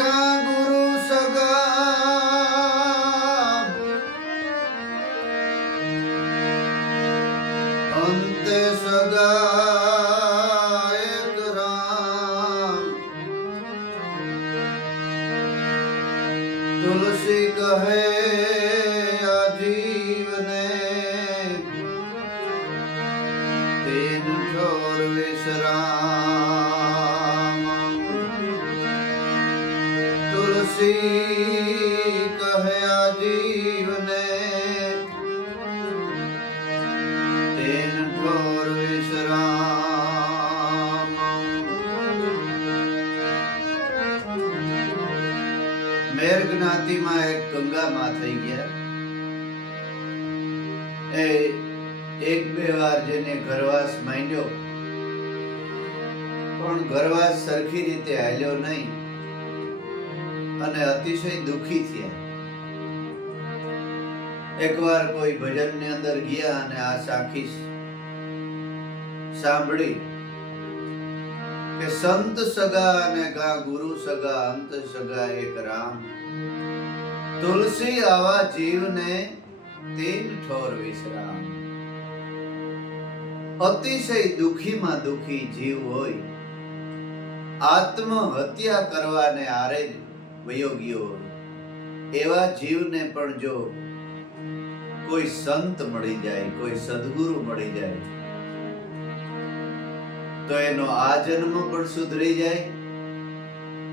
ગા ગુરુ સગા અંતે સગા એક રામ તુલસી કહે આજીવને તેન ઠોર વિશ્રામ તુલસી કહે આજીવને તેન ઠોર વિશ્રામ મેર જ્ઞાતિમાં એક ગંગામાં થઈ ગયા એ એક બે વાર જેને ઘરવાસ માંડ્યો પણ ઘરવાસ સરખી રીતે હાલ્યો નહીં અને અતિશય દુખી થયા. એકવાર કોઈ ભજનની અંદર ગયા અને આ સાખી સાંભળી કે સંત સગા અને ગા ગુરુ સગા અંત સગા એક રામ તુલસી આવા જીવને તીન ઠોર વિશ્રામ. અતિશય દુખીમાં દુખી જીવ હોય આત્મહત્યા કરવાને આરે જ વયોગીઓ હોય એવા જીવને પણ જો કોઈ સંત મળી જાય કોઈ સદગુરુ મળી જાય તો એનો આ જન્મ પણ સુધરી જાય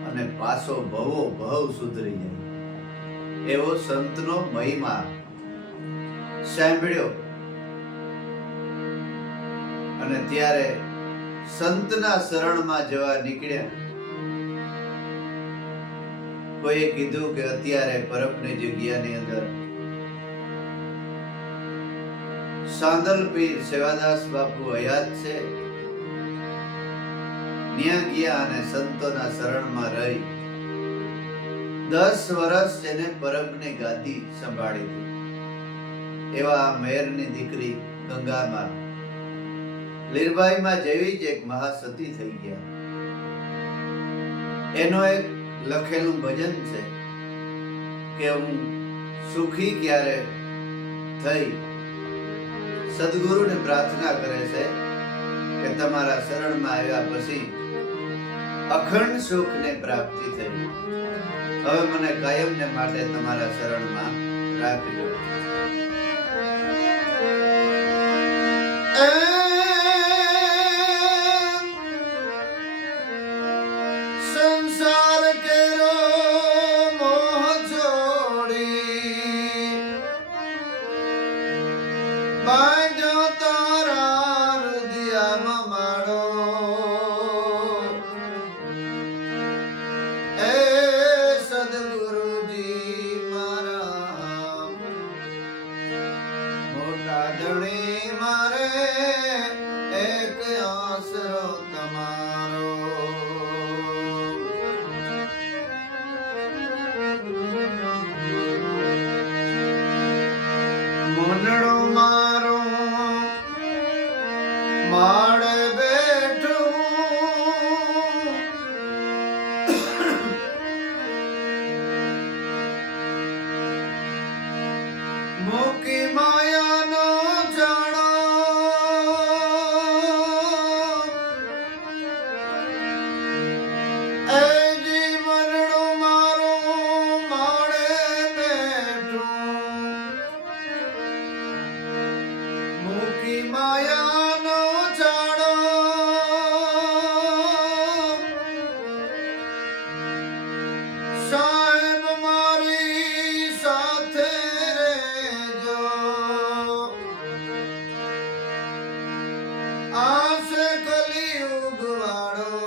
અને પાછો ભવો ભવ સુધરી જાય એવો સંતનો મહિમા સાંભળ્યો. અને ત્યારે સંતના શરણમાં જવા નીકળ્યા. કોઈએ કીધું કે અત્યારે પરબની જગ્યાની અંદર સાંદલ પીર સેવાદાસ બાપુ હયાત છે. ત્યાં ગયા અને સંતોના શરણમાં રહી 10 વર્ષ એને પરબની ગાદી સંભાળી હતી. એવા મેરની દીકરી ગંગામાં લીરબાઈમાં જેવી જ એક મહાસતી થઈ ગયા. એનો એક લખેલું ભજન છે કે હું સુખી ક્યારે થઈ સદગુરુને પ્રાર્થના કરે છે કે તમારા શરણમાં આવ્યા પછી અખંડ સુખને પ્રાપ્તિ થઈ. હવે મને કાયમને માટે તમારા શરણમાં રાખજો. સંસાર કેરો મોહ છોડી બાંધો તારા હૃદયમાં માળો એ સદગુરુજી મારા મોટા ધણી મારે એક આશરો તમારો. મોનડો મારો માળે બેઠું મૂકી માયાનો જાણો એ જીવનડો મારો માળે બેઠું મૂકી માયાનો જાણો સાહેબ મારી સાથે રહેજો. આશે કલિયુગ વાળો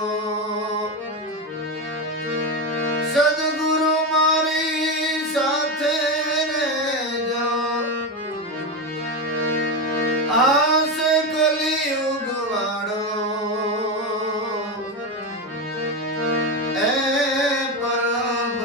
સદગુરુ મારી સાથે રહેજો. આશે કલિયુગ વાળો એ પરમ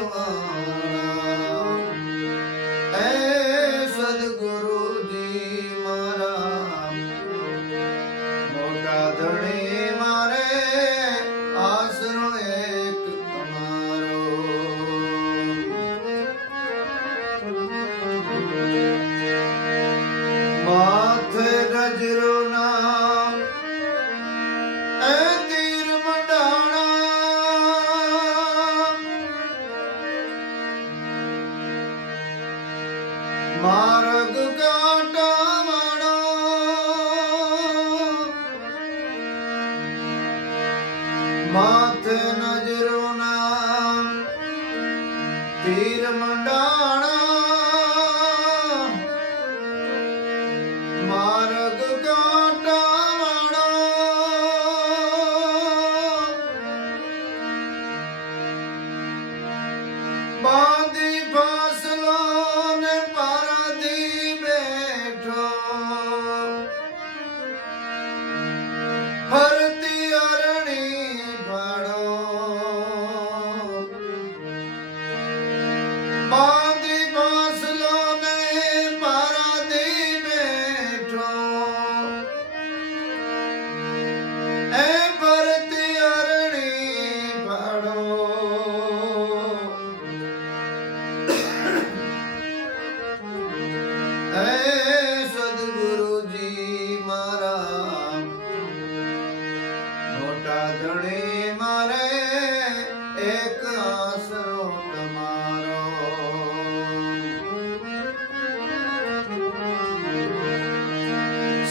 તીર મંડાણા માર્ગ કાંટાવાળા બાંધી ફાસલો ને પારાધી બેઠો ફરતી અરણી ભાડો બાંધી ફાસલો ને પારાધી બેઠો એ ફરતી અરણી ભાડો હે સદગુરુજી મારા મોટા ધણી મારે એક આસરો તમારો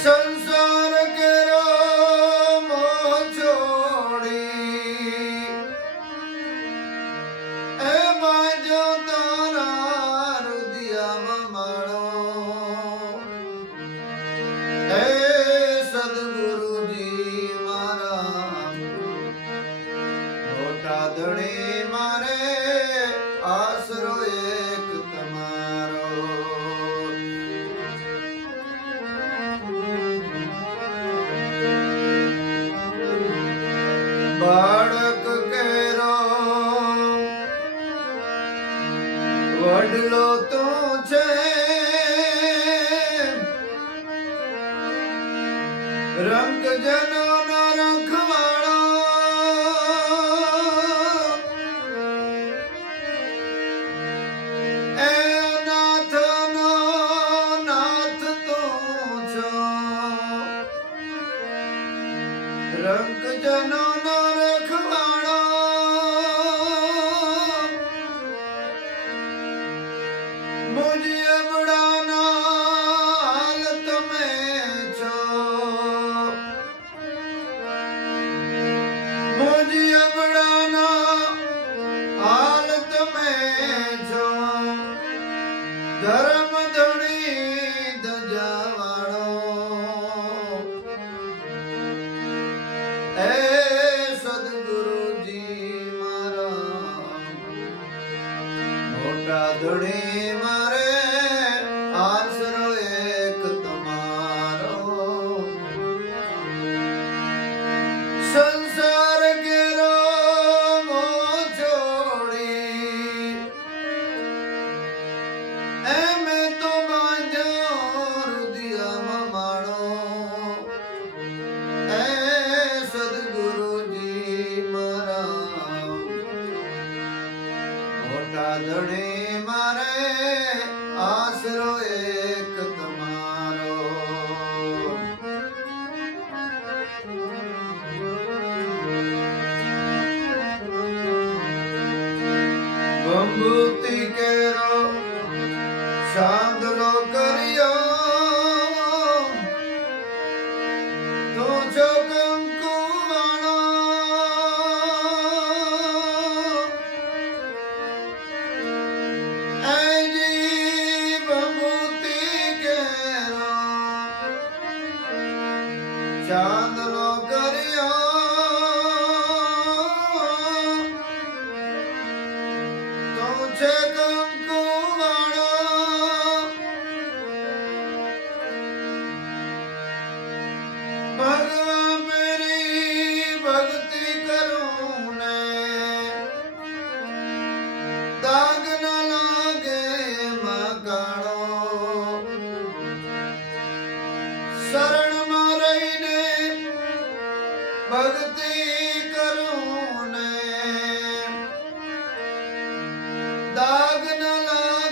સંસાર કેરો મોહ છોડી એ બાજો તારા રુદિયામાં માળો હે સદગુરુજી મારા મોટા ધણી મારે આસરો એક તમારો બાળક કેરો વડલો તો છે રંગ જનો નો રખવાળો એ નાથ નો નાથ તો છો રંગ જનો નો રખવાળો મુજ અબડાના હાલ તમે છો મુજ અબડાના હાલ તમે છો ધર્મ ધણી ધજાવાળો એ સદગુરુજી મારા મોટા ધણી મારે આસરો એક તમારો સંસાર કેરો મોહ છોડી એમે તો બાંધો રુદિયામાં માળો એ સદગુરુજી મારા મોટા ધણી મારે આસરો એક તમારો બંભૂતિ કેરો સાંદલો કર્યો તું છો કંકુવાળો એજી બંભૂતિ કેરો ચાંદલો કર્યો તું છે કંકુવાળો ભગવા પેરી ભક્તિ કરું ને દાગ ન લાગે મકાણો શરણમાં રહીને ભક્તિ કરું ને દાગ ન લાગે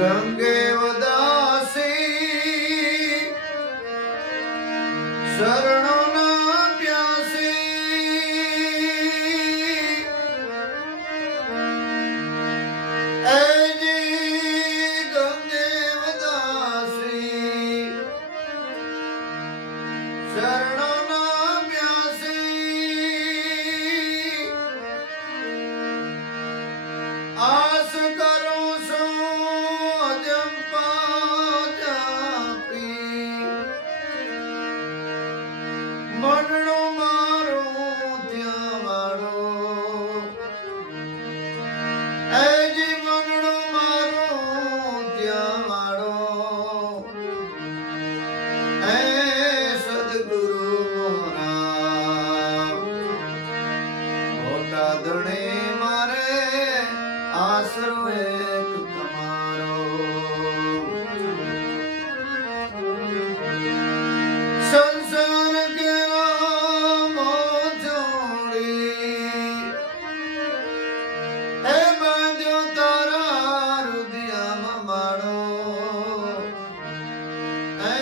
ગંગે વદાસી શરણોના પ્યાસી એજી ગંગે વદાસી શરણોના પ્યાસી આસ કરો છો જંપા જાપી મનડો મારો ત્યાં વાળો એજી મનડો મારો ત્યાં વાળો એ સદગુરુ મોરા મોટા ધણે મારે આશરો એક તમારો સંસાર કેવા છોડી એ બાંધ્યો તારા હૃદયમાં માળો એ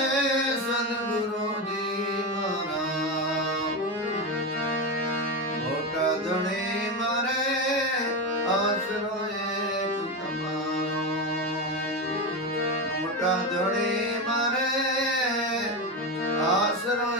સદગુરુજી મારા મોટા ધણે મારે આશરો એક તમારો મોટા ધણે મારે આશરો